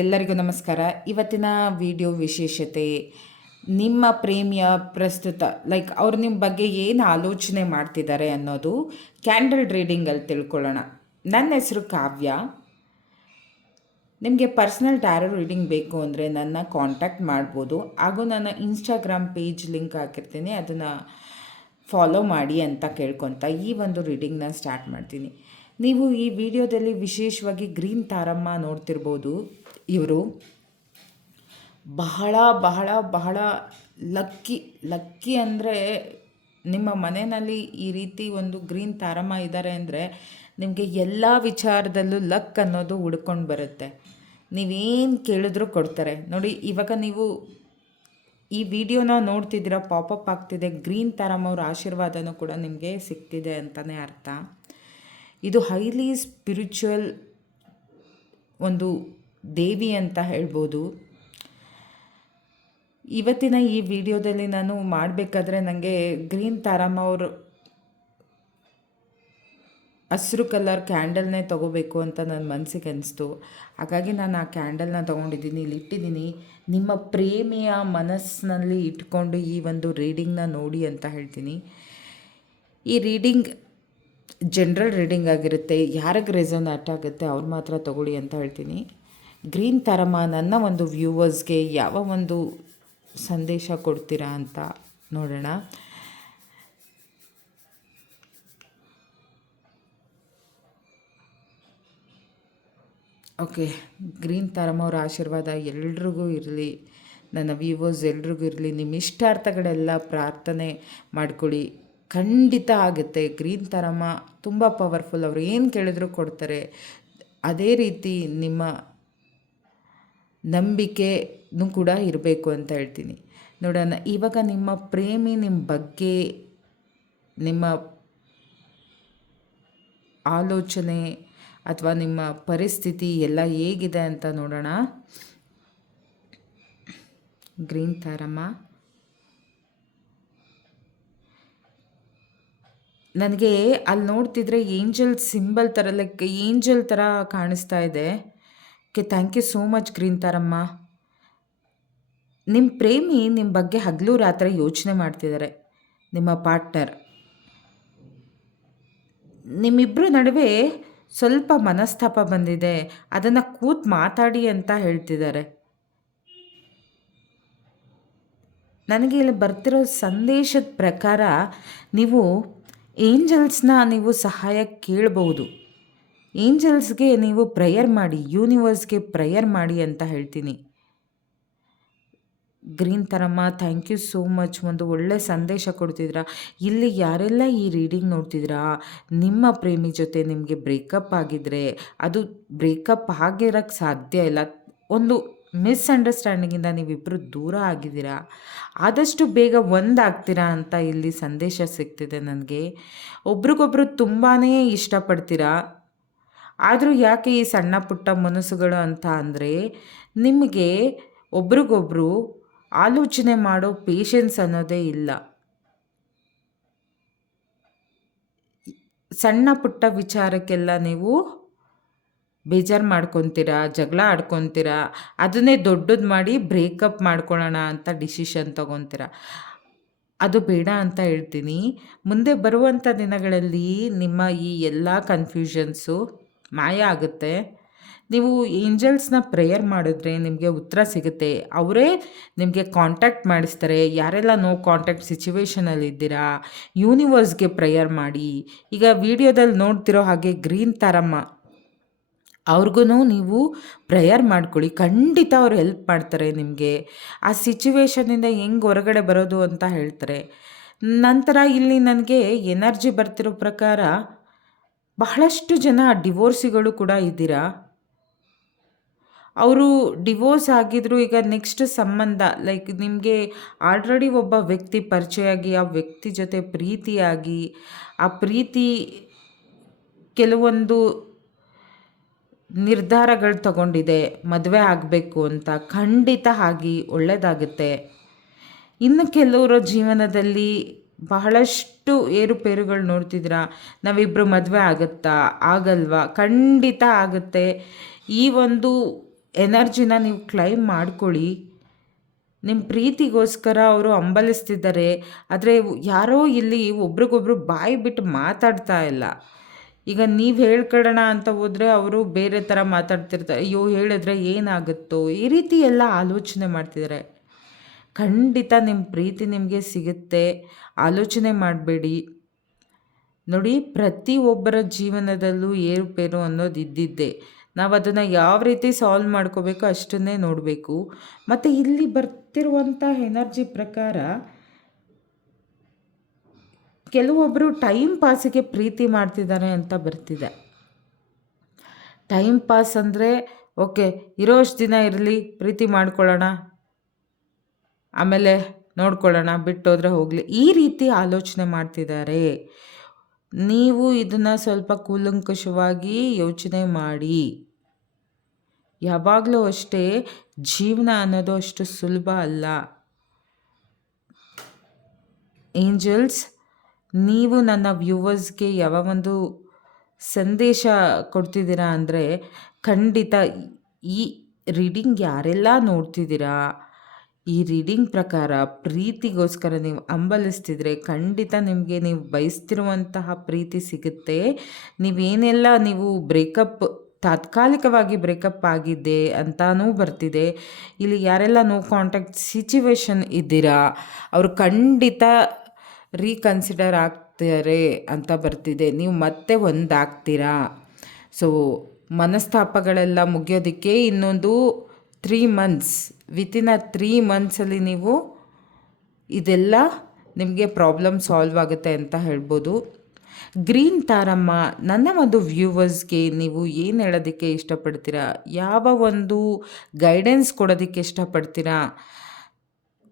ಎಲ್ಲರಿಗೂ ನಮಸ್ಕಾರ. ಇವತ್ತಿನ ವಿಡಿಯೋ ವಿಶೇಷತೆ ನಿಮ್ಮ ಪ್ರೇಮಿಯ ಪ್ರಸ್ತುತ ಅವ್ರು ನಿಮ್ಮ ಬಗ್ಗೆ ಏನು ಆಲೋಚನೆ ಮಾಡ್ತಿದ್ದಾರೆ ಅನ್ನೋದು ಕ್ಯಾಂಡಲ್ ರೀಡಿಂಗಲ್ಲಿ ತಿಳ್ಕೊಳ್ಳೋಣ. ನನ್ನ ಹೆಸರು ಕಾವ್ಯ. ನಿಮಗೆ ಪರ್ಸ್ನಲ್ ಟ್ಯಾರೋ ರೀಡಿಂಗ್ ಬೇಕು ಅಂದರೆ ನನ್ನ ಕಾಂಟ್ಯಾಕ್ಟ್ ಮಾಡ್ಬೋದು. ಹಾಗೂ ನನ್ನ ಇನ್ಸ್ಟಾಗ್ರಾಮ್ ಪೇಜ್ ಲಿಂಕ್ ಹಾಕಿರ್ತೀನಿ, ಅದನ್ನು ಫಾಲೋ ಮಾಡಿ ಅಂತ ಕೇಳ್ಕೊತ ಈ ಒಂದು ರೀಡಿಂಗ್ನ ಸ್ಟಾರ್ಟ್ ಮಾಡ್ತೀನಿ. ನೀವು ಈ ವಿಡಿಯೋದಲ್ಲಿ ವಿಶೇಷವಾಗಿ ಗ್ರೀನ್ ತಾರಮ್ಮ ನೋಡ್ತಿರ್ಬೋದು. ಇವರು ಬಹಳ ಬಹಳ ಬಹಳ ಲಕ್ಕಿ ಅಂದರೆ ನಿಮ್ಮ ಮನೆಯಲ್ಲಿ ಈ ರೀತಿ ಒಂದು ಗ್ರೀನ್ ತಾರಮ್ಮ ಇದ್ದಾರೆ ಅಂದರೆ ನಿಮಗೆ ಎಲ್ಲ ವಿಚಾರದಲ್ಲೂ ಲಕ್ ಅನ್ನೋದು ಹುಡ್ಕೊಂಡು ಬರುತ್ತೆ. ನೀವೇನು ಕೇಳಿದ್ರೂ ಕೊಡ್ತಾರೆ ನೋಡಿ. ಇವಾಗ ನೀವು ಈ ವಿಡಿಯೋನ ನೋಡ್ತಿದ್ದೀರ, ಪಾಪಪ್ ಆಗ್ತಿದೆ. ಗ್ರೀನ್ ತಾರಮ್ಮ ಅವ್ರ ಆಶೀರ್ವಾದನೂ ಕೂಡ ನಿಮಗೆ ಸಿಗ್ತಿದೆ ಅಂತಲೇ ಅರ್ಥ. ಇದು ಹೈಲಿ ಸ್ಪಿರಿಚುವಲ್ ಒಂದು ದೇವಿ ಅಂತ ಹೇಳ್ಬೋದು. ಇವತ್ತಿನ ಈ ವಿಡಿಯೋದಲ್ಲಿ ನಾನು ಮಾಡಬೇಕಾದ್ರೆ ನನಗೆ ಗ್ರೀನ್ ತಾರಮ್ಮ ಅವರು ಹಸಿರು ಕಲರ್ ಕ್ಯಾಂಡಲ್ನೇ ತೊಗೋಬೇಕು ಅಂತ ನನ್ನ ಮನಸ್ಸಿಗೆ ಅನಿಸ್ತು. ಹಾಗಾಗಿ ನಾನು ಆ ಕ್ಯಾಂಡಲ್ನ ತೊಗೊಂಡಿದ್ದೀನಿ, ಇಲ್ಲಿ ಇಟ್ಟಿದ್ದೀನಿ. ನಿಮ್ಮ ಪ್ರೇಮಿಯ ಮನಸ್ಸಿನಲ್ಲಿ ಇಟ್ಕೊಂಡು ಈ ಒಂದು ರೀಡಿಂಗ್ನ ನೋಡಿ ಅಂತ ಹೇಳ್ತೀನಿ. ಈ ರೀಡಿಂಗ್ ಜನರಲ್ ರೀಡಿಂಗ್ ಆಗಿರುತ್ತೆ. ಯಾರಿಗೆ ರೆಸೊನೇಟ್ ಆಗುತ್ತೆ ಅವ್ರು ಮಾತ್ರ ತೊಗೊಳ್ಳಿ ಅಂತ ಹೇಳ್ತೀನಿ. ಗ್ರೀನ್ ತಾರಮ್ಮ ನನ್ನ ಒಂದು ವ್ಯೂವರ್ಸ್ಗೆ ಯಾವ ಒಂದು ಸಂದೇಶ ಕೊಡ್ತೀರಾ ಅಂತ ನೋಡೋಣ. ಓಕೆ, ಗ್ರೀನ್ ತಾರಮ್ಮ ಅವರ ಆಶೀರ್ವಾದ ಎಲ್ರಿಗೂ ಇರಲಿ, ನನ್ನ ವ್ಯೂವರ್ಸ್ ಎಲ್ರಿಗೂ ಇರಲಿ. ನಿಮ್ಮ ಇಷ್ಟಾರ್ಥಗಳೆಲ್ಲ ಪ್ರಾರ್ಥನೆ ಮಾಡ್ಕೊಳ್ಳಿ, ಖಂಡಿತ ಆಗುತ್ತೆ. ಗ್ರೀನ್ ತಾರಮ್ಮ ತುಂಬ ಪವರ್ಫುಲ್, ಅವರು ಏನು ಕೇಳಿದ್ರು ಕೊಡ್ತಾರೆ. ಅದೇ ರೀತಿ ನಿಮ್ಮ ನಂಬಿಕೆನೂ ಕೂಡ ಇರಬೇಕು ಅಂತ ಹೇಳ್ತೀನಿ. ನೋಡೋಣ ಇವಾಗ ನಿಮ್ಮ ಪ್ರೇಮಿ ನಿಮ್ಮ ಬಗ್ಗೆ, ನಿಮ್ಮ ಆಲೋಚನೆ ಅಥವಾ ನಿಮ್ಮ ಪರಿಸ್ಥಿತಿ ಎಲ್ಲ ಹೇಗಿದೆ ಅಂತ ನೋಡೋಣ. ಗ್ರೀನ್ ತಾರಮ್ಮ, ನನಗೆ ಅಲ್ಲಿ ನೋಡ್ತಿದ್ರೆ ಏಂಜಲ್ ಸಿಂಬಲ್ ಥರ, ಏಂಜಲ್ ಥರ ಕಾಣಿಸ್ತಾ ಇದೆ. Thank you so much Green ತಾರಮ್ಮ. ನಿಮ್ಮ ಪ್ರೇಮಿ ನಿಮ್ಮ ಬಗ್ಗೆ ಹಗಲು ರಾತ್ರಿ ಯೋಚನೆ ಮಾಡ್ತಿದ್ದಾರೆ. ನಿಮ್ಮ ಪಾರ್ಟ್ನರ್, ನಿಮ್ಮಿಬ್ಬರ ನಡುವೆ ಸ್ವಲ್ಪ ಮನಸ್ತಾಪ ಬಂದಿದೆ, ಅದನ್ನು ಕೂತು ಮಾತಾಡಿ ಅಂತ ಹೇಳ್ತಿದ್ದಾರೆ. ನನಗೆ ಇಲ್ಲಿ ಬರ್ತಿರೋ ಸಂದೇಶದ ಪ್ರಕಾರ ನೀವು ಏಂಜಲ್ಸ್ನ ನೀವು ಸಹಾಯ ಕೇಳಬಹುದು. ಏಂಜಲ್ಸ್ಗೆ ನೀವು ಪ್ರೇಯರ್ ಮಾಡಿ, ಯೂನಿವರ್ಸ್ಗೆ ಪ್ರೇಯರ್ ಮಾಡಿ ಅಂತ ಹೇಳ್ತೀನಿ. Green Taramma, thank you so much. ಒಂದು ಒಳ್ಳೆ ಸಂದೇಶ ಕೊಡ್ತಿದ್ದೀರಾ. ಇಲ್ಲಿ ಯಾರೆಲ್ಲ ಈ ರೀಡಿಂಗ್ ನೋಡ್ತಿದ್ದೀರಾ, ನಿಮ್ಮ ಪ್ರೇಮಿ ಜೊತೆ ನಿಮಗೆ ಬ್ರೇಕಪ್ ಆಗಿದ್ರೆ, ಅದು ಬ್ರೇಕಪ್ ಆಗಿರೋಕ್ಕೆ ಸಾಧ್ಯ ಇಲ್ಲ, ಒಂದು ಮಿಸ್ಅಂಡರ್ಸ್ಟ್ಯಾಂಡಿಂಗಿಂದ ನೀವಿಬ್ಬರು ದೂರ ಆಗಿದ್ದೀರಾ, ಆದಷ್ಟು ಬೇಗ ಒಂದಾಗ್ತೀರಾ ಅಂತ ಇಲ್ಲಿ ಸಂದೇಶ ಸಿಗ್ತಿದೆ ನನಗೆ. ಒಬ್ರಿಗೊಬ್ರು ತುಂಬಾ ಇಷ್ಟಪಡ್ತೀರಾ. ಆದರೂ ಯಾಕೆ ಈ ಸಣ್ಣ ಪುಟ್ಟ ಮನಸ್ಸುಗಳು ಅಂತ ಅಂದರೆ, ನಿಮಗೆ ಒಬ್ರಿಗೊಬ್ರು ಆಲೋಚನೆ ಮಾಡೋ ಪೇಷನ್ಸ್ ಅನ್ನೋದೇ ಇಲ್ಲ. ಸಣ್ಣ ಪುಟ್ಟ ವಿಚಾರಕ್ಕೆಲ್ಲ ನೀವು ಬೇಜಾರು ಮಾಡ್ಕೊತೀರಾ, ಜಗಳ ಆಡ್ಕೊತೀರಾ, ಅದನ್ನೇ ದೊಡ್ಡದು ಮಾಡಿ ಬ್ರೇಕಪ್ ಮಾಡ್ಕೊಳ್ಳೋಣ ಅಂತ ಡಿಸಿಷನ್ ತೊಗೊತೀರಾ. ಅದು ಬೇಡ ಅಂತ ಹೇಳ್ತೀನಿ. ಮುಂದೆ ಬರುವಂಥ ದಿನಗಳಲ್ಲಿ ನಿಮ್ಮ ಈ ಎಲ್ಲ ಕನ್ಫ್ಯೂಷನ್ಸು ಮಾಯ ಆಗುತ್ತೆ. ನೀವು ಏಂಜಲ್ಸ್ನ ಪ್ರೇಯರ್ ಮಾಡಿದ್ರೆ ನಿಮಗೆ ಉತ್ತರ ಸಿಗುತ್ತೆ. ಅವರೇ ನಿಮಗೆ ಕಾಂಟ್ಯಾಕ್ಟ್ ಮಾಡಿಸ್ತಾರೆ. ಯಾರೆಲ್ಲ ನೋ ಕಾಂಟ್ಯಾಕ್ಟ್ ಸಿಚುವೇಷನಲ್ಲಿ ಇದ್ದೀರಾ, ಯೂನಿವರ್ಸ್ಗೆ ಪ್ರೇಯರ್ ಮಾಡಿ. ಈಗ ವಿಡಿಯೋದಲ್ಲಿ ನೋಡ್ತಿರೋ ಹಾಗೆ ಗ್ರೀನ್ ತಾರಮ್ಮ ಅವ್ರಿಗೂ ನೀವು ಪ್ರೇಯರ್ ಮಾಡ್ಕೊಳ್ಳಿ, ಖಂಡಿತ ಅವ್ರು ಹೆಲ್ಪ್ ಮಾಡ್ತಾರೆ ನಿಮಗೆ. ಆ ಸಿಚುವೇಷನಿಂದ ಹೆಂಗೆ ಹೊರಗಡೆ ಬರೋದು ಅಂತ ಹೇಳ್ತಾರೆ. ನಂತರ ಇಲ್ಲಿ ನನಗೆ ಎನರ್ಜಿ ಬರ್ತಿರೋ ಪ್ರಕಾರ ಬಹಳಷ್ಟು ಜನ ಡಿವೋರ್ಸಿಗಳು ಕೂಡ ಇದ್ದೀರಾ. ಅವರು ಡಿವೋರ್ಸ್ ಆಗಿದ್ರು, ಈಗ ನೆಕ್ಸ್ಟ್ ಸಂಬಂಧ ನಿಮಗೆ ಆಲ್ರೆಡಿ ಒಬ್ಬ ವ್ಯಕ್ತಿ ಪರಿಚಯ ಆಗಿ, ಆ ವ್ಯಕ್ತಿ ಜೊತೆ ಪ್ರೀತಿಯಾಗಿ, ಆ ಪ್ರೀತಿ ಕೆಲವೊಂದು ನಿರ್ಧಾರಗಳು ತಗೊಂಡಿದೆ, ಮದುವೆ ಆಗಬೇಕು ಅಂತ. ಖಂಡಿತ ಆಗಿ ಒಳ್ಳೆಯದಾಗುತ್ತೆ. ಇನ್ನು ಕೆಲವರ ಜೀವನದಲ್ಲಿ ಬಹಳಷ್ಟು ಏರುಪೇರುಗಳು ನೋಡ್ತಿದ್ದೀರಾ. ನಾವಿಬ್ಬರು ಮದುವೆ ಆಗುತ್ತಾ ಆಗಲ್ವಾ? ಖಂಡಿತ ಆಗುತ್ತೆ. ಈ ಒಂದು ಎನರ್ಜಿನ ನೀವು ಕ್ಲೈಮ್ ಮಾಡ್ಕೊಳ್ಳಿ. ನಿಮ್ಮ ಪ್ರೀತಿಗೋಸ್ಕರ ಅವರು ಹಂಬಲಿಸ್ತಿದ್ದಾರೆ. ಆದರೆ ಯಾರೋ ಇಲ್ಲಿ ಒಬ್ರಿಗೊಬ್ರು ಬಾಯಿ ಬಿಟ್ಟು ಮಾತಾಡ್ತಾ ಇಲ್ಲ. ಈಗ ನೀವು ಹೇಳ್ಕೊಳ್ಳೋಣ ಅಂತ ಹೋದರೆ ಅವರು ಬೇರೆ ಥರ ಮಾತಾಡ್ತಿರ್ತಾರೆ. ಅಯ್ಯೋ ಹೇಳಿದ್ರೆ ಏನಾಗುತ್ತೋ ಈ ರೀತಿ ಎಲ್ಲ ಆಲೋಚನೆ ಮಾಡ್ತಿದ್ದಾರೆ. ಖಂಡಿತ ನಿಮ್ಮ ಪ್ರೀತಿ ನಿಮಗೆ ಸಿಗುತ್ತೆ, ಆಲೋಚನೆ ಮಾಡಬೇಡಿ. ನೋಡಿ, ಪ್ರತಿಯೊಬ್ಬರ ಜೀವನದಲ್ಲೂ ಏರುಪೇರು ಅನ್ನೋದು ಇದ್ದಿದ್ದೆ. ನಾವು ಅದನ್ನು ಯಾವ ರೀತಿ ಸಾಲ್ವ್ ಮಾಡ್ಕೋಬೇಕೋ ಅಷ್ಟನ್ನೇ ನೋಡಬೇಕು. ಮತ್ತು ಇಲ್ಲಿ ಬರ್ತಿರುವಂಥ ಎನರ್ಜಿ ಪ್ರಕಾರ ಕೆಲವೊಬ್ಬರು ಟೈಮ್ ಪಾಸಿಗೆ ಪ್ರೀತಿ ಮಾಡ್ತಿದ್ದಾರೆ ಅಂತ ಬರ್ತಿದೆ. ಟೈಮ್ ಪಾಸ್ ಅಂದರೆ ಓಕೆ, ಇರೋಷ್ಟು ದಿನ ಇರಲಿ, ಪ್ರೀತಿ ಮಾಡ್ಕೊಳ್ಳೋಣ, ಆಮೇಲೆ ನೋಡ್ಕೊಳ್ಳೋಣ, ಬಿಟ್ಟೋದ್ರೆ ಹೋಗಲಿ, ಈ ರೀತಿ ಆಲೋಚನೆ ಮಾಡ್ತಿದ್ದಾರೆ. ನೀವು ಇದನ್ನು ಸ್ವಲ್ಪ ಕೂಲಂಕಷವಾಗಿ ಯೋಚನೆ ಮಾಡಿ. ಯಾವಾಗಲೂ ಅಷ್ಟೇ, ಜೀವನ ಅನ್ನೋದು ಅಷ್ಟು ಸುಲಭ ಅಲ್ಲ. ಏಂಜಲ್ಸ್, ನೀವು ನನ್ನ ವ್ಯೂವರ್ಸ್ಗೆ ಯಾವ ಒಂದು ಸಂದೇಶ ಕೊಡ್ತಿದ್ದೀರಾ ಅಂದರೆ, ಖಂಡಿತ ಈ ರೀಡಿಂಗ್ ಯಾರೆಲ್ಲ ನೋಡ್ತಿದ್ದೀರಾ, ಈ ರೀಡಿಂಗ್ ಪ್ರಕಾರ ಪ್ರೀತಿಗೋಸ್ಕರ ನೀವು ಹಂಬಲಿಸ್ತಿದ್ರೆ ಖಂಡಿತ ನಿಮಗೆ ನೀವು ಬಯಸ್ತಿರುವಂತಹ ಪ್ರೀತಿ ಸಿಗುತ್ತೆ. ನೀವೇನೆಲ್ಲ ನೀವು ತಾತ್ಕಾಲಿಕವಾಗಿ ಬ್ರೇಕಪ್ ಆಗಿದೆ ಅಂತಾನೂ ಬರ್ತಿದೆ. ಇಲ್ಲಿ ಯಾರೆಲ್ಲ ನೋ ಕಾಂಟ್ಯಾಕ್ಟ್ ಸಿಚುವೇಶನ್ ಇದ್ದೀರಾ ಅವರು ಖಂಡಿತ ರೀಕನ್ಸಿಡರ್ ಆಗ್ತಾರೆ ಅಂತ ಬರ್ತಿದೆ. ನೀವು ಮತ್ತೆ ಒಂದಾಗ್ತೀರಾ. ಸೊ ಮನಸ್ತಾಪಗಳೆಲ್ಲ ಮುಗಿಯೋದಕ್ಕೆ ಇನ್ನೊಂದು 3 ಮಂತ್ಸ್, ವಿತಿನ್ 3 ಮಂತ್ಸಲ್ಲಿ ನೀವು ಇದೆಲ್ಲ ನಿಮಗೆ ಪ್ರಾಬ್ಲಮ್ ಸಾಲ್ವ್ ಆಗುತ್ತೆ ಅಂತ ಹೇಳ್ಬೋದು. ಗ್ರೀನ್ ತಾರಮ್ಮ, ನನ್ನ ಒಂದು ವ್ಯೂವರ್ಸ್ಗೆ ನೀವು ಏನು ಹೇಳೋದಕ್ಕೆ ಇಷ್ಟಪಡ್ತೀರಾ, ಯಾವ ಒಂದು ಗೈಡೆನ್ಸ್ ಕೊಡೋದಕ್ಕೆ ಇಷ್ಟಪಡ್ತೀರಾ?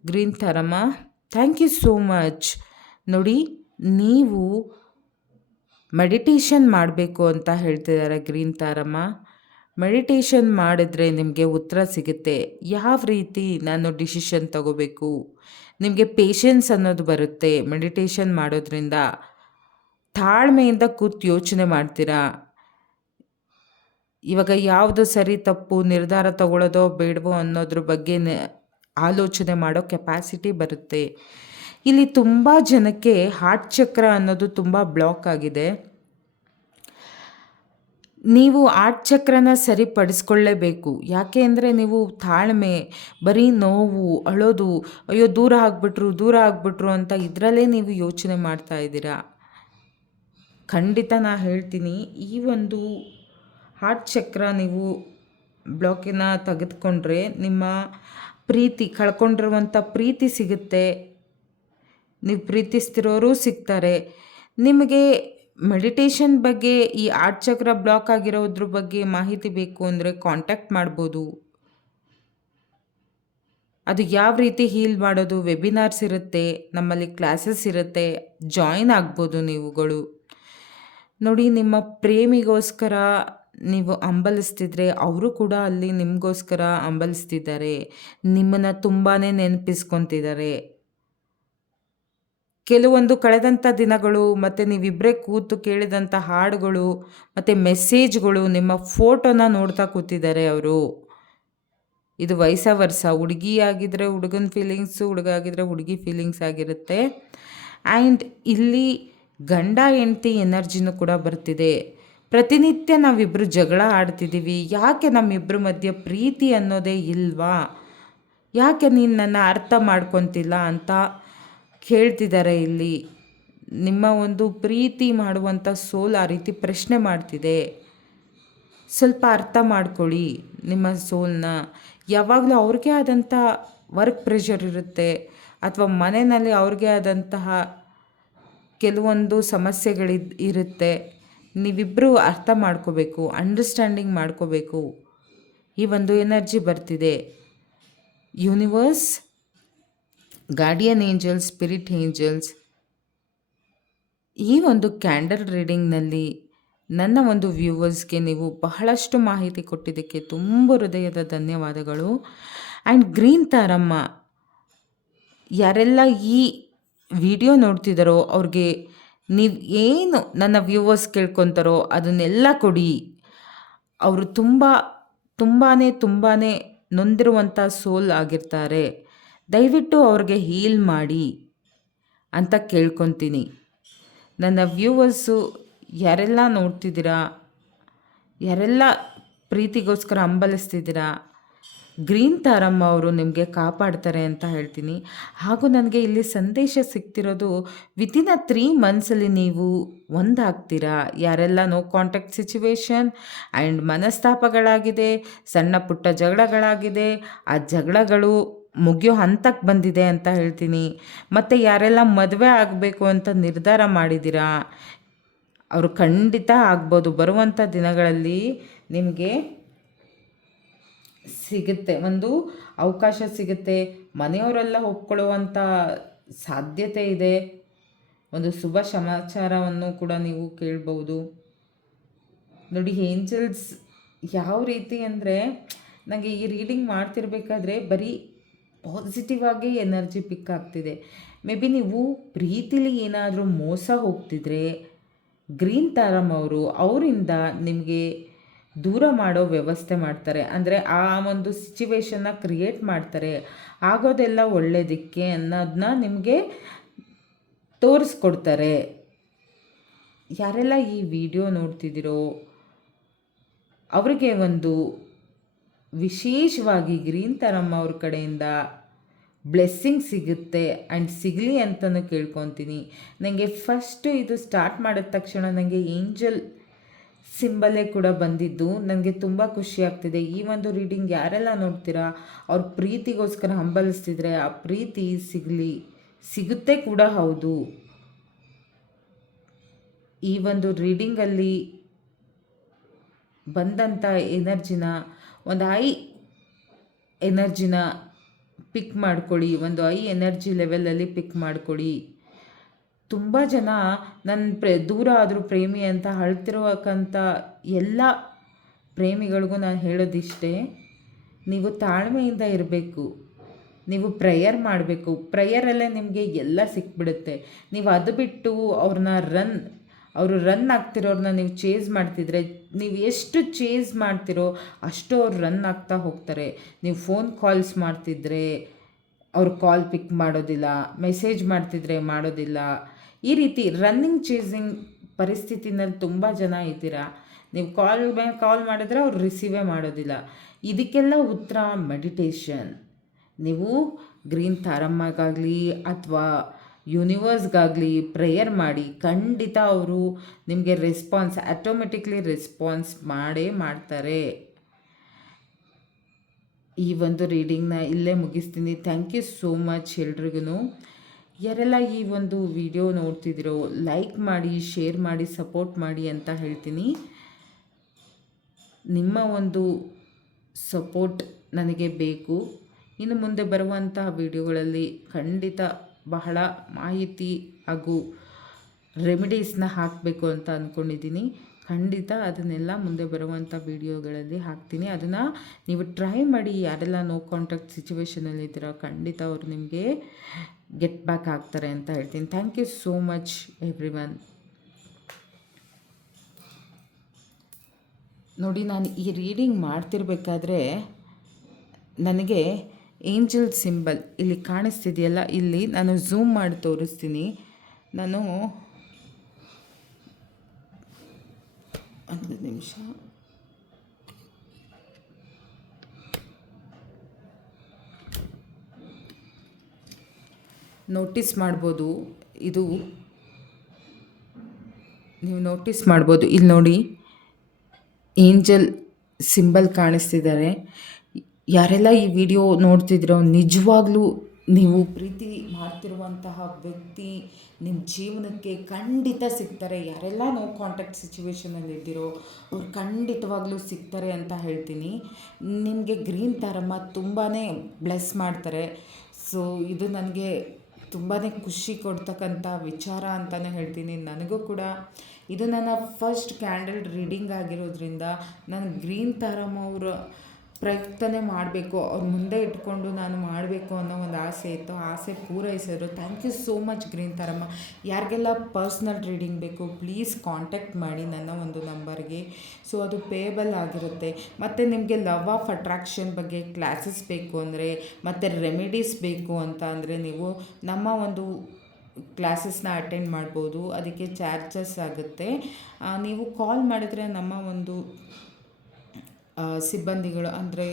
Green Taramma, thank you so much. ನೋಡಿ, ನೀವು ಮೆಡಿಟೇಷನ್ ಮಾಡಬೇಕು ಅಂತ ಹೇಳ್ತಿದ್ದಾರೆ ಗ್ರೀನ್ ತಾರಮ್ಮ. ಮೆಡಿಟೇಷನ್ ಮಾಡಿದ್ರೆ ನಿಮಗೆ ಉತ್ತರ ಸಿಗುತ್ತೆ. ಯಾವ ರೀತಿ ನಾನು ಡಿಸಿಷನ್ ತಗೋಬೇಕು, ನಿಮಗೆ ಪೇಷನ್ಸ್ ಅನ್ನೋದು ಬರುತ್ತೆ. ಮೆಡಿಟೇಷನ್ ಮಾಡೋದ್ರಿಂದ ತಾಳ್ಮೆಯಿಂದ ಕೂತು ಯೋಚನೆ ಮಾಡ್ತೀರಾ. ಇವಾಗ ಯಾವುದು ಸರಿ ತಪ್ಪು ನಿರ್ಧಾರ ತಗೊಳ್ಳೋದೋ ಬೇಡವೋ ಅನ್ನೋದ್ರ ಬಗ್ಗೆ ಆಲೋಚನೆ ಮಾಡೋ ಕೆಪಾಸಿಟಿ ಬರುತ್ತೆ. ಇಲ್ಲಿ ತುಂಬ ಜನಕ್ಕೆ ಹಾರ್ಟ್ ಚಕ್ರ ಅನ್ನೋದು ತುಂಬ ಬ್ಲಾಕ್ ಆಗಿದೆ. ನೀವು ಹಾರ್ಟ್ ಚಕ್ರನ ಸರಿಪಡಿಸ್ಕೊಳ್ಳೇಬೇಕು. ಯಾಕೆ ಅಂದರೆ ನೀವು ತಾಳ್ಮೆ, ಬರೀ ನೋವು, ಅಳೋದು, ಅಯ್ಯೋ ದೂರ ಆಗ್ಬಿಟ್ರು ಅಂತ ಇದರಲ್ಲೇ ನೀವು ಯೋಚನೆ ಮಾಡ್ತಾ ಇದ್ದೀರಾ. ಖಂಡಿತ ನಾ ಹೇಳ್ತೀನಿ, ಈ ಒಂದು ಹಾರ್ಟ್ ಚಕ್ರ ನೀವು ಬ್ಲಾಕಿನ ತೆಗೆದುಕೊಂಡ್ರೆ ನಿಮ್ಮ ಪ್ರೀತಿ, ಕಳ್ಕೊಂಡಿರುವಂಥ ಪ್ರೀತಿ ಸಿಗುತ್ತೆ. ನೀವು ಪ್ರೀತಿಸ್ತಿರೋರು ಸಿಗ್ತಾರೆ. ನಿಮಗೆ ಮೆಡಿಟೇಷನ್ ಬಗ್ಗೆ, ಈ ಹಾರ್ಟ್ ಚಕ್ರ ಬ್ಲಾಕ್ ಆಗಿರೋದ್ರ ಬಗ್ಗೆ ಮಾಹಿತಿ ಬೇಕು ಅಂದರೆ ಕಾಂಟ್ಯಾಕ್ಟ್ ಮಾಡ್ಬೋದು. ಅದು ಯಾವ ರೀತಿ ಹೀಲ್ ಮಾಡೋದು, ವೆಬಿನಾರ್ಸ್ ಇರುತ್ತೆ, ನಮ್ಮಲ್ಲಿ ಕ್ಲಾಸಸ್ ಇರುತ್ತೆ, ಜಾಯಿನ್ ಆಗ್ಬೋದು ನೀವುಗಳು. ನೋಡಿ, ನಿಮ್ಮ ಪ್ರೇಮಿಗೋಸ್ಕರ ನೀವು ಹಂಬಲಿಸ್ತಿದ್ರೆ ಅವರು ಕೂಡ ಅಲ್ಲಿ ನಿಮಗೋಸ್ಕರ ಹಂಬಲಿಸ್ತಿದ್ದಾರೆ. ನಿಮ್ಮನ್ನು ತುಂಬಾ ನೆನಪಿಸ್ಕೊತಿದ್ದಾರೆ. ಕೆಲವೊಂದು ಕಳೆದಂಥ ದಿನಗಳು ಮತ್ತು ನೀವಿಬ್ಬರೇ ಕೂತು ಕೇಳಿದಂಥ ಹಾಡುಗಳು ಮತ್ತು ಮೆಸೇಜ್ಗಳು, ನಿಮ್ಮ ಫೋಟೋನ ನೋಡ್ತಾ ಕೂತಿದ್ದಾರೆ ಅವರು. ಇದು ವಯಸ್ಸ ಹುಡುಗಿ ಆಗಿದ್ದರೆ ಹುಡುಗನ ಫೀಲಿಂಗ್ಸು, ಹುಡುಗ ಆಗಿದ್ದರೆ ಹುಡುಗಿ ಫೀಲಿಂಗ್ಸ್ ಆಗಿರುತ್ತೆ. ಆ್ಯಂಡ್ ಇಲ್ಲಿ ಗಂಡ ಹೆಂಡತಿ ಎನರ್ಜಿನೂ ಕೂಡ ಬರ್ತಿದೆ. ಪ್ರತಿನಿತ್ಯ ನಾವಿಬ್ಬರು ಜಗಳ ಆಡ್ತಿದ್ದೀವಿ, ಯಾಕೆ ನಮ್ಮಿಬ್ಬರ ಮಧ್ಯೆ ಪ್ರೀತಿ ಅನ್ನೋದೇ ಇಲ್ವಾ, ಯಾಕೆ ನೀನು ನನ್ನ ಅರ್ಥ ಮಾಡ್ಕೊತಿಲ್ಲ ಅಂತ ಕೇಳ್ತಿದ್ದಾರೆ. ಇಲ್ಲಿ ನಿಮ್ಮ ಒಂದು ಪ್ರೀತಿ ಮಾಡುವಂಥ ಸೋಲ್ ಆ ರೀತಿ ಪ್ರಶ್ನೆ ಮಾಡ್ತಿದೆ. ಸ್ವಲ್ಪ ಅರ್ಥ ಮಾಡ್ಕೊಳ್ಳಿ ನಿಮ್ಮ ಸೋಲ್ನ. ಯಾವಾಗಲೂ ಅವ್ರಿಗೆ ಆದಂಥ ವರ್ಕ್ ಪ್ರೆಷರ್ ಇರುತ್ತೆ, ಅಥವಾ ಮನೆಯಲ್ಲಿ ಅವ್ರಿಗೆ ಆದಂತಹ ಕೆಲವೊಂದು ಸಮಸ್ಯೆಗಳಿರುತ್ತೆ. ನೀವಿಬ್ಬರು ಅರ್ಥ ಮಾಡ್ಕೋಬೇಕು, ಅಂಡರ್ಸ್ಟ್ಯಾಂಡಿಂಗ್ ಮಾಡ್ಕೋಬೇಕು. ಈ ಒಂದು ಎನರ್ಜಿ ಬರ್ತಿದೆ. Universe, guardian angels, spirit angels, ಈ ಒಂದು ಕ್ಯಾಂಡಲ್ ರೀಡಿಂಗ್ನಲ್ಲಿ ನನ್ನ ಒಂದು ವ್ಯೂವರ್ಸ್ಗೆ ನೀವು ಬಹಳಷ್ಟು ಮಾಹಿತಿ ಕೊಟ್ಟಿದ್ದಕ್ಕೆ ತುಂಬ ಹೃದಯದ ಧನ್ಯವಾದಗಳು. ಆ್ಯಂಡ್ ಗ್ರೀನ್ ತಾರಮ್ಮ, ಯಾರೆಲ್ಲ ಈ ವಿಡಿಯೋ ನೋಡ್ತಿದ್ದಾರೋ ಅವ್ರಿಗೆ ನೀವು ಏನು ನನ್ನ ವ್ಯೂವರ್ಸ್ ಕೇಳ್ಕೊತಾರೋ ಅದನ್ನೆಲ್ಲ ಕೊಡಿ. ಅವರು ತುಂಬ ತುಂಬಾ ನೊಂದಿರುವಂಥ ಸೋಲ್ ಆಗಿರ್ತಾರೆ. ದಯವಿಟ್ಟು ಅವ್ರಿಗೆ ಹೀಲ್ ಮಾಡಿ ಅಂತ ಕೇಳ್ಕೊತೀನಿ. ನನ್ನ ವ್ಯೂವರ್ಸು ಯಾರೆಲ್ಲ ನೋಡ್ತಿದ್ದೀರಾ, ಯಾರೆಲ್ಲ ಪ್ರೀತಿಗೋಸ್ಕರ ಹಂಬಲಿಸ್ತಿದ್ದೀರಾ, ಗ್ರೀನ್ ತಾರಮ್ಮ ಅವರು ನಿಮಗೆ ಕಾಪಾಡ್ತಾರೆ ಅಂತ ಹೇಳ್ತೀನಿ. ಹಾಗೂ ನನಗೆ ಇಲ್ಲಿ ಸಂದೇಶ ಸಿಗ್ತಿರೋದು ವಿತಿನ್ 3 ಮಂತ್ಸಲ್ಲಿ ನೀವು ಒಂದಾಗ್ತೀರಾ. ಯಾರೆಲ್ಲ ನೋ ಕಾಂಟ್ಯಾಕ್ಟ್ ಸಿಚುವೇಶನ್ ಆ್ಯಂಡ್ ಮನಸ್ತಾಪಗಳಾಗಿದೆ, ಸಣ್ಣ ಪುಟ್ಟ ಜಗಳಗಳಾಗಿದೆ, ಆ ಜಗಳಗಳು ಮುಗಿಯೋ ಹಂತಕ್ಕೆ ಬಂದಿದೆ ಅಂತ ಹೇಳ್ತೀನಿ. ಮತ್ತು ಯಾರೆಲ್ಲ ಮದುವೆ ಆಗಬೇಕು ಅಂತ ನಿರ್ಧಾರ ಮಾಡಿದ್ದೀರಾ, ಅವರು ಖಂಡಿತ ಆಗ್ಬೋದು. ಬರುವಂಥ ದಿನಗಳಲ್ಲಿ ನಿಮಗೆ ಸಿಗುತ್ತೆ, ಒಂದು ಅವಕಾಶ ಸಿಗುತ್ತೆ. ಮನೆಯವರೆಲ್ಲ ಒಪ್ಕೊಳ್ಳುವಂಥ ಸಾಧ್ಯತೆ ಇದೆ. ಒಂದು ಶುಭ ಸಮಾಚಾರವನ್ನು ಕೂಡ ನೀವು ಕೇಳ್ಬೋದು. ನೋಡಿ, ಏಂಜಲ್ಸ್ ಯಾವ ರೀತಿ ಅಂದರೆ, ನನಗೆ ಈ ರೀಡಿಂಗ್ ಮಾಡ್ತಿರ್ಬೇಕಾದ್ರೆ ಬರೀ ಪಾಸಿಟಿವ್ ಆಗಿ ಎನರ್ಜಿ ಪಿಕ್ ಆಗ್ತಿದೆ. ಮೇ ಬಿ ನೀವು ಪ್ರೀತಿಲಿ ಏನಾದರೂ ಮೋಸ ಹೋಗ್ತಿದ್ರೆ ಗ್ರೀನ್ ತಾರಮ್ ಅವರು ಅವರಿಂದ ನಿಮಗೆ ದೂರ ಮಾಡೋ ವ್ಯವಸ್ಥೆ ಮಾಡ್ತಾರೆ. ಅಂದರೆ ಆ ಒಂದು ಸಿಚುವೇಶನ್ನ ಕ್ರಿಯೇಟ್ ಮಾಡ್ತಾರೆ. ಆಗೋದೆಲ್ಲ ಒಳ್ಳೆಯದಕ್ಕೆ ಅನ್ನೋದನ್ನ ನಿಮಗೆ ತೋರಿಸ್ಕೊಡ್ತಾರೆ. ಯಾರೆಲ್ಲ ಈ ವಿಡಿಯೋ ನೋಡ್ತಿದ್ದೀರೋ ಅವರಿಗೆ ಒಂದು ವಿಶೇಷವಾಗಿ ಗ್ರೀನ್ ತಾರಮ್ಮ ಅವ್ರ ಕಡೆಯಿಂದ ಬ್ಲೆಸ್ಸಿಂಗ್ ಸಿಗುತ್ತೆ ಆ್ಯಂಡ್ ಸಿಗಲಿ ಅಂತಲೂ ಕೇಳ್ಕೊತೀನಿ. ನನಗೆ ಫಸ್ಟು ಇದು ಸ್ಟಾರ್ಟ್ ಮಾಡಿದ ತಕ್ಷಣ ನನಗೆ ಏಂಜಲ್ ಸಿಂಬಲೇ ಕೂಡ ಬಂದಿದ್ದು. ನನಗೆ ತುಂಬ ಖುಷಿ ಆಗ್ತಿದೆ. ಈ ಒಂದು ರೀಡಿಂಗ್ ಯಾರೆಲ್ಲ ನೋಡ್ತೀರಾ, ಅವ್ರ ಪ್ರೀತಿಗೋಸ್ಕರ ಹಂಬಲಿಸ್ತಿದ್ರೆ ಆ ಪ್ರೀತಿ ಸಿಗುತ್ತೆ ಕೂಡ ಹೌದು. ಈ ಒಂದು ರೀಡಿಂಗಲ್ಲಿ ಬಂದಂಥ ಎನರ್ಜಿನ, ಒಂದು ಎನರ್ಜಿನ ಪಿಕ್ ಮಾಡ್ಕೊಳ್ಳಿ, ಒಂದು ಎನರ್ಜಿ ಲೆವೆಲಲ್ಲಿ ಪಿಕ್ ಮಾಡ್ಕೊಳ್ಳಿ. ತುಂಬ ಜನ ನನ್ನ ದೂರ ಆದರೂ ಪ್ರೇಮಿ ಅಂತ ಅಳ್ತಿರೋಕ್ಕಂಥ ಎಲ್ಲ ಪ್ರೇಮಿಗಳಿಗೂ ನಾನು ಹೇಳೋದಿಷ್ಟೇ, ನೀವು ತಾಳ್ಮೆಯಿಂದ ಇರಬೇಕು. ನೀವು ಪ್ರೇಯರ್ ಮಾಡಬೇಕು. ಪ್ರೇಯರಲ್ಲೇ ನಿಮಗೆ ಎಲ್ಲ ಸಿಕ್ಬಿಡುತ್ತೆ. ನೀವು ಅದು ಬಿಟ್ಟು ಅವರು ರನ್ ಆಗ್ತಿರೋರನ್ನ ನೀವು ಚೇಸ್ ಮಾಡ್ತಿದ್ರೆ, ನೀವು ಎಷ್ಟು ಚೇಸ್ ಮಾಡ್ತಿರೋ ಅಷ್ಟು ಅವ್ರು ರನ್ ಆಗ್ತಾ ಹೋಗ್ತಾರೆ. ನೀವು ಫೋನ್ ಕಾಲ್ಸ್ ಮಾಡ್ತಿದ್ರೆ ಅವ್ರು ಕಾಲ್ ಪಿಕ್ ಮಾಡೋದಿಲ್ಲ, ಮೆಸೇಜ್ ಮಾಡ್ತಿದ್ರೆ ಮಾಡೋದಿಲ್ಲ. ಈ ರೀತಿ ರನ್ನಿಂಗ್ ಚೇಸಿಂಗ್ ಪರಿಸ್ಥಿತಿನಲ್ಲಿ ತುಂಬ ಜನ ಇದ್ದೀರಾ. ನೀವು ಕಾಲ್ ಮಾಡಿದ್ರೆ ಅವ್ರು ರಿಸೀವೇ ಮಾಡೋದಿಲ್ಲ. ಇದಕ್ಕೆಲ್ಲ ಉತ್ತರ ಮೆಡಿಟೇಷನ್. ನೀವು ಗ್ರೀನ್ ತಾರಮ್ಮಗಾಗಲಿ ಅಥವಾ ಯೂನಿವರ್ಸ್ಗಾಗಲಿ ಪ್ರೇಯರ್ ಮಾಡಿ, ಖಂಡಿತ ಅವರು ನಿಮಗೆ ಆಟೋಮೆಟಿಕ್ಲಿ ರೆಸ್ಪಾನ್ಸ್ ಮಾಡೇ ಮಾಡ್ತಾರೆ. ಈ ಒಂದು ರೀಡಿಂಗ್ನ ಇಲ್ಲೇ ಮುಗಿಸ್ತೀನಿ. ಥ್ಯಾಂಕ್ ಯು ಸೋ ಮಚ್ ಎಲ್ರಿಗೂ. ಯಾರೆಲ್ಲ ಈ ಒಂದು ವಿಡಿಯೋ ನೋಡ್ತಿದ್ದೀರೋ ಲೈಕ್ ಮಾಡಿ, ಶೇರ್ ಮಾಡಿ, ಸಪೋರ್ಟ್ ಮಾಡಿ ಅಂತ ಹೇಳ್ತೀನಿ. ನಿಮ್ಮ ಒಂದು ಸಪೋರ್ಟ್ ನನಗೆ ಬೇಕು. ಇನ್ನು ಮುಂದೆ ಬರುವಂಥ ವಿಡಿಯೋಗಳಲ್ಲಿ ಖಂಡಿತ ಬಹಳ ಮಾಹಿತಿ ಹಾಗೂ ರೆಮಿಡೀಸ್ನ ಹಾಕಬೇಕು ಅಂತ ಅಂದ್ಕೊಂಡಿದ್ದೀನಿ. ಖಂಡಿತ ಅದನ್ನೆಲ್ಲ ಮುಂದೆ ಬರುವಂಥ ವಿಡಿಯೋಗಳಲ್ಲಿ ಹಾಕ್ತೀನಿ. ಅದನ್ನು ನೀವು ಟ್ರೈ ಮಾಡಿ. ಯಾರೆಲ್ಲ ನೋ ಕಾಂಟ್ಯಾಕ್ಟ್ ಸಿಚುವೇಷನಲ್ಲಿದ್ದೀರೋ ಖಂಡಿತ ಅವರು ನಿಮಗೆ ಗೆಟ್ ಬ್ಯಾಕ್ ಆಗ್ತಾರೆ ಅಂತ ಹೇಳ್ತೀನಿ. Thank you so much everyone. ನೋಡಿ, ನಾನು ಈ ರೀಡಿಂಗ್ ಮಾಡ್ತಿರ್ಬೇಕಾದ್ರೆ ನನಗೆ ಏಂಜಲ್ ಸಿಂಬಲ್ ಇಲ್ಲಿ ಕಾಣಿಸ್ತಿದೆಯಲ್ಲ, ಇಲ್ಲಿ ನಾನು ಝೂಮ್ ಮಾಡಿ ತೋರಿಸ್ತೀನಿ. ನಾನು ಒಂದು ನಿಮಿಷ. ನೋಟಿಸ್ ಮಾಡ್ಬೋದು, ಇದು ನೀವು ನೋಟಿಸ್ ಮಾಡ್ಬೋದು. ಇಲ್ಲಿ ನೋಡಿ, ಏಂಜಲ್ ಸಿಂಬಲ್ ಕಾಣಿಸ್ತಿದ್ದಾರೆ. ಯಾರೆಲ್ಲ ಈ ವಿಡಿಯೋ ನೋಡ್ತಿದ್ರೋ ನಿಜವಾಗ್ಲೂ ನೀವು ಪ್ರೀತಿ ಮಾಡ್ತಿರುವಂತಹ ವ್ಯಕ್ತಿ ನಿಮ್ಮ ಜೀವನಕ್ಕೆ ಖಂಡಿತ ಸಿಗ್ತಾರೆ. ಯಾರೆಲ್ಲ ನೋ ಕಾಂಟ್ಯಾಕ್ಟ್ ಸಿಚುವೇಷನಲ್ಲಿ ಇದ್ದೀರೋ ಅವ್ರು ಖಂಡಿತವಾಗ್ಲೂ ಸಿಗ್ತಾರೆ ಅಂತ ಹೇಳ್ತೀನಿ. ನಿಮಗೆ ಗ್ರೀನ್ ತಾರಮ್ಮ ತುಂಬಾ ಬ್ಲೆಸ್ ಮಾಡ್ತಾರೆ. ಸೊ ಇದು ನನಗೆ ತುಂಬಾ ಖುಷಿ ಕೊಡ್ತಕ್ಕಂಥ ವಿಚಾರ ಅಂತಲೇ ಹೇಳ್ತೀನಿ. ನನಗೂ ಕೂಡ ಇದು ನನ್ನ ಫಸ್ಟ್ ಕ್ಯಾಂಡಲ್ ರೀಡಿಂಗ್ ಆಗಿರೋದ್ರಿಂದ ನಾನು ಗ್ರೀನ್ ತಾರಮ್ಮ ಅವರ ಪ್ರಯತ್ನ ಮಾಡಬೇಕು, ಅವ್ರ ಮುಂದೆ ಇಟ್ಕೊಂಡು ನಾನು ಮಾಡಬೇಕು ಅನ್ನೋ ಒಂದು ಆಸೆ ಇತ್ತು. ಆಸೆ ಪೂರೈಸಿದ್ರು. Thank you so much Green ತಾರಮ್ಮ. ಯಾರಿಗೆಲ್ಲ ಪರ್ಸ್ನಲ್ ರೀಡಿಂಗ್ ಬೇಕು ಪ್ಲೀಸ್ ಕಾಂಟ್ಯಾಕ್ಟ್ ಮಾಡಿ ನನ್ನ ಒಂದು ನಂಬರ್ಗೆ. ಸೊ ಅದು ಪೇಯಬಲ್ ಆಗಿರುತ್ತೆ. ಮತ್ತು ನಿಮಗೆ ಲವ್ ಆಫ್ ಅಟ್ರಾಕ್ಷನ್ ಬಗ್ಗೆ ಕ್ಲಾಸಸ್ ಬೇಕು ಅಂದರೆ, ಮತ್ತು ರೆಮಿಡೀಸ್ ಬೇಕು ಅಂತ ಅಂದರೆ ನೀವು ನಮ್ಮ ಒಂದು ಕ್ಲಾಸಸ್ನ ಅಟೆಂಡ್ ಮಾಡ್ಬೋದು. ಅದಕ್ಕೆ ಚಾರ್ಜಸ್ ಆಗುತ್ತೆ. ನೀವು ಕಾಲ್ ಮಾಡಿದರೆ ನಮ್ಮ ಒಂದು ಸಿಬ್ಬಂದಿಗಳು ಅಂದರೆ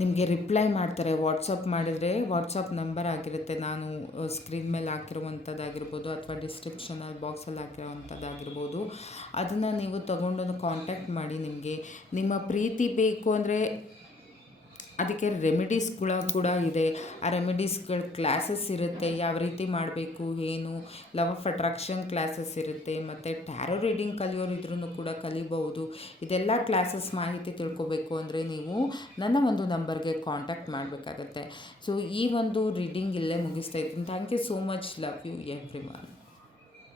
ನಿಮಗೆ ರಿಪ್ಲೈ ಮಾಡ್ತಾರೆ. ವಾಟ್ಸಪ್ ಮಾಡಿದರೆ ವಾಟ್ಸಪ್ ನಂಬರ್ ಆಗಿರುತ್ತೆ, ನಾನು ಸ್ಕ್ರೀನ್ ಮೇಲೆ ಹಾಕಿರುವಂಥದ್ದಾಗಿರ್ಬೋದು ಅಥವಾ ಡಿಸ್ಕ್ರಿಪ್ಷನಲ್ಲಿ ಬಾಕ್ಸಲ್ಲಿ ಹಾಕಿರುವಂಥದ್ದಾಗಿರ್ಬೋದು. ಅದನ್ನು ನೀವು ತೊಗೊಂಡು ಕಾಂಟ್ಯಾಕ್ಟ್ ಮಾಡಿ. ನಿಮಗೆ ನಿಮ್ಮ ಪ್ರೀತಿ ಬೇಕು ಅಂದರೆ ಅದಕ್ಕೆ ರೆಮಿಡೀಸ್ಗಳು ಕೂಡ ಇದೆ. ಆ ರೆಮಿಡೀಸ್ಗಳ ಕ್ಲಾಸಸ್ ಇರುತ್ತೆ, ಯಾವ ರೀತಿ ಮಾಡಬೇಕು ಏನು, ಲವ್ ಆಫ್ ಅಟ್ರಾಕ್ಷನ್ ಕ್ಲಾಸಸ್ ಇರುತ್ತೆ, ಮತ್ತು ಟ್ಯಾರೋ ರೀಡಿಂಗ್ ಕಲಿಯೋರು ಇದ್ರೂ ಕೂಡ ಕಲಿಬಹುದು. ಇದೆಲ್ಲ ಕ್ಲಾಸಸ್ ಮಾಹಿತಿ ತಿಳ್ಕೊಬೇಕು ಅಂದರೆ ನೀವು ನನ್ನ ಒಂದು ನಂಬರ್ಗೆ ಕಾಂಟ್ಯಾಕ್ಟ್ ಮಾಡಬೇಕಾಗತ್ತೆ. ಸೊ ಈ ಒಂದು ರೀಡಿಂಗ್ ಇಲ್ಲೇ ಮುಗಿಸ್ತಾ ಇದ್ದೀನಿ. Thank you so much. Love you every one.